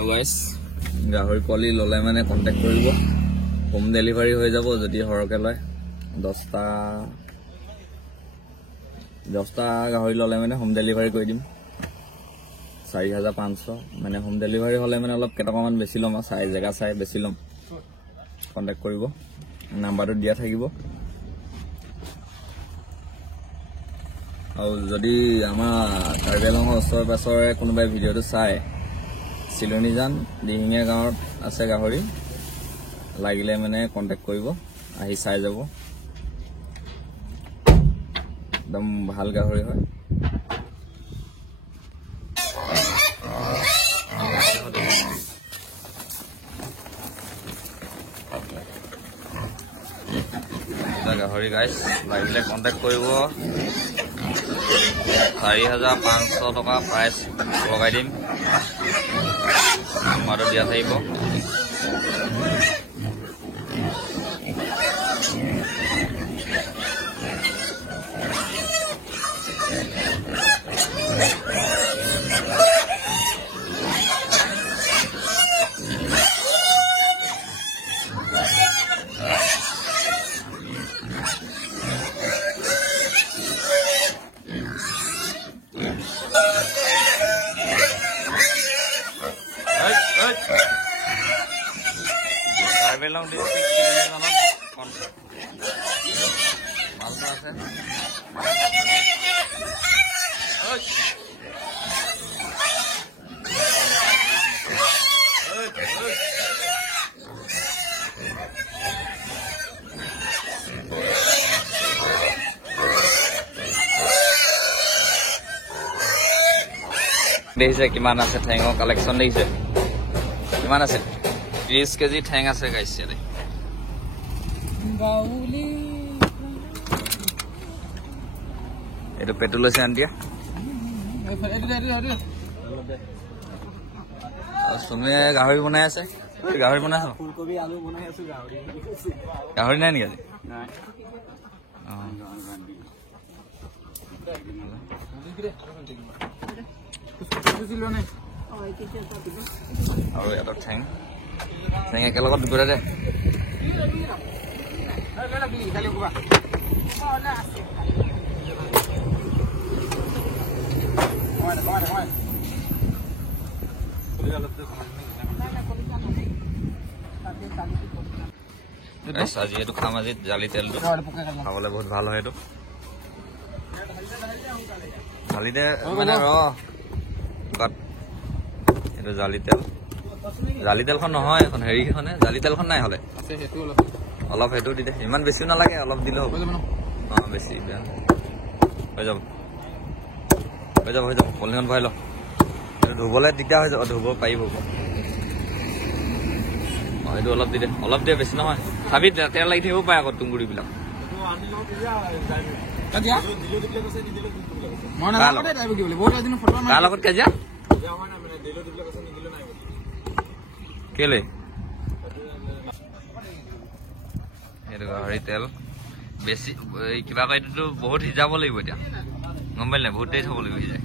Hello guys, গাহৰি পোৱালি ললে মানে কন্টাক্ট কৰিব হোম ডেলিভাৰী হৈ যাব যদি হৰকে লয় 10টা গাহৰি ললে মানে হোম ডেলিভাৰী কৰি দিম 4500 মানে হোম ডেলিভাৰী হলে মানে অলপ কেটকামান বেছি লম চাই জায়গা চাই বেছি লম কন্টাক্ট কৰিব নাম্বাৰটো দিয়া থাকিব আৰু যদি আমাৰ কাৰ্বিআংলঙৰ ওচৰে পাছৰে কোনোবাই ভিডিঅটো চাই চিলনিজান দিহিঙীয়া গাঁৱত আছে গাহৰি লাগিলে মানে কন্টাক্ট কৰিব আহি চাই যাব একদম ভাল গাহৰি হয় গাহৰি গাইছ লাগিলে কন্টাক্ট কৰিব 4500 টকা প্ৰাইচ লগাই দিম আমাৰো দিয়া থাকিব কাৰ্বিআংলং ডিষ্ট্ৰিক্ট চিলনিজানত মালটা আছে দেখিছে কিমান আছে ঠেঙৰ কালেকশ্যন দেখিছে কিমান আছে 30 কেজি ঠেং আছে গাইছ ইয়াতে এইটো পেটু লৈছে আন্টিয়া তুমি গাহৰি বনাই আছে গাহৰি বনাই আছো ফুলকবি আলু বনাই আছো গাহৰি নাই নেকি আজি আৰু এটা ঠেং একেলগত দুটা দে আজি এইটো খাম আজি জালি তেলটো খাবলৈ বহুত ভাল হয় এইটো জালিতে মানে এইটো জালি তেলখন নহয় এখন হেৰিখনে জালি তেলখন নাই হলে অলপ সেইটো দি দে ইমান বেছিও নালাগে অলপ দিলেও বেছি বেয়া হৈ যাব পলিথিন ভৰাই লওঁ ধুবলৈ দিগদাৰ হৈ যাব ধুব পাৰিব এইটো অলপ দি দে অলপ দিয়ে বেছি নহয় চাবি তেল লাগি থাকিব পাৰে আকৌ তুংগুৰিবিলাক কাৰ লগত কাজিয়া কেলে এইটো গাহৰি তেল বেছি কিবা কয়তো বহুত সিজাব লাগিব এতিয়া গম পালি নাই বহুত দেৰি থব লাগিব সিজাই